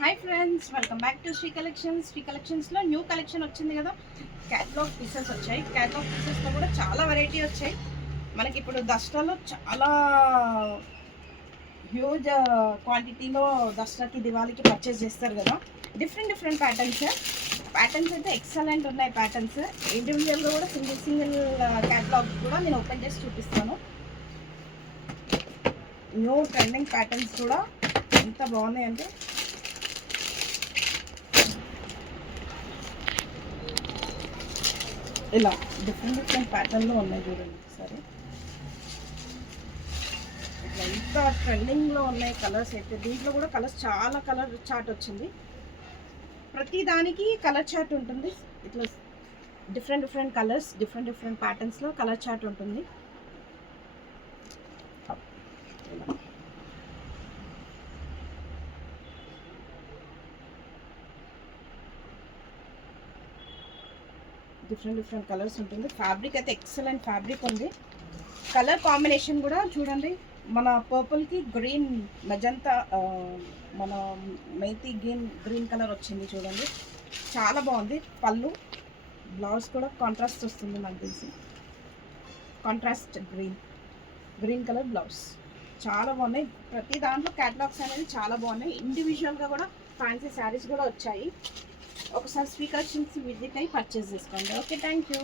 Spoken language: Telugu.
Hi friends, welcome back to Sri collections. Sri కలెక్షన్స్లో న్యూ కలెక్షన్ వచ్చింది కదా, క్యాట్లాగ్ పీసెస్ వచ్చాయి. క్యాట్లాగ్ పీసెస్లో కూడా చాలా వెరైటీ వచ్చాయి. మనకి ఇప్పుడు దసరాలో చాలా హ్యూజ్ క్వాంటిటీలో దసరాకి దివాళీకి పర్చేస్ చేస్తారు కదా. డిఫరెంట్ ప్యాటర్న్స్ అయితే ఎక్సలెంట్ ఉన్నాయి. ప్యాటర్న్స్ ఇండివిజువల్గా కూడా సింగిల్ క్యాట్లాగ్ కూడా నేను ఓపెన్ చేసి చూపిస్తాను. న్యూ ట్రెండింగ్ ప్యాటర్న్స్ కూడా ఎంత బాగున్నాయి అంటే ఇలా డిఫరెంట్ ప్యాటర్న్లో ఉన్నాయి చూడండి. సరే, ఇట్లా ఎంత ట్రెండింగ్లో ఉన్నాయి కలర్స్ అయితే. దీంట్లో కూడా కలర్స్ చాలా కలర్ చార్ట్ వచ్చింది. ప్రతి దానికి కలర్ చార్ట్ ఉంటుంది. ఇట్లా డిఫరెంట్ కలర్స్ డిఫరెంట్ ప్యాటర్న్స్లో కలర్ చార్ట్ ఉంటుంది. డిఫరెంట్ కలర్స్ ఉంటుంది. ఫ్యాబ్రిక్ అయితే ఎక్సలెంట్ ఫ్యాబ్రిక్ ఉంది. కలర్ కాంబినేషన్ కూడా చూడండి, మన పర్పుల్కి గ్రీన్ మెజంతా, మన మెంతి గ్రీన్ కలర్ వచ్చింది చూడండి, చాలా బాగుంది. పళ్ళు, బ్లౌజ్ కూడా కాంట్రాస్ట్ వస్తుంది నాకు తెలిసి. కాంట్రాస్ట్ గ్రీన్ కలర్ బ్లౌజ్ చాలా బాగున్నాయి. ప్రతి దాంట్లో క్యాటలాగ్స్ అనేది చాలా బాగున్నాయి. ఇండివిజువల్గా కూడా ఫ్యాన్సీ శారీస్ కూడా వచ్చాయి. ఒకసారి శ్రీ కలెక్షన్స్ విజిట్ అయ్యి పర్చేస్ చేసుకోండి. Okay, thank you.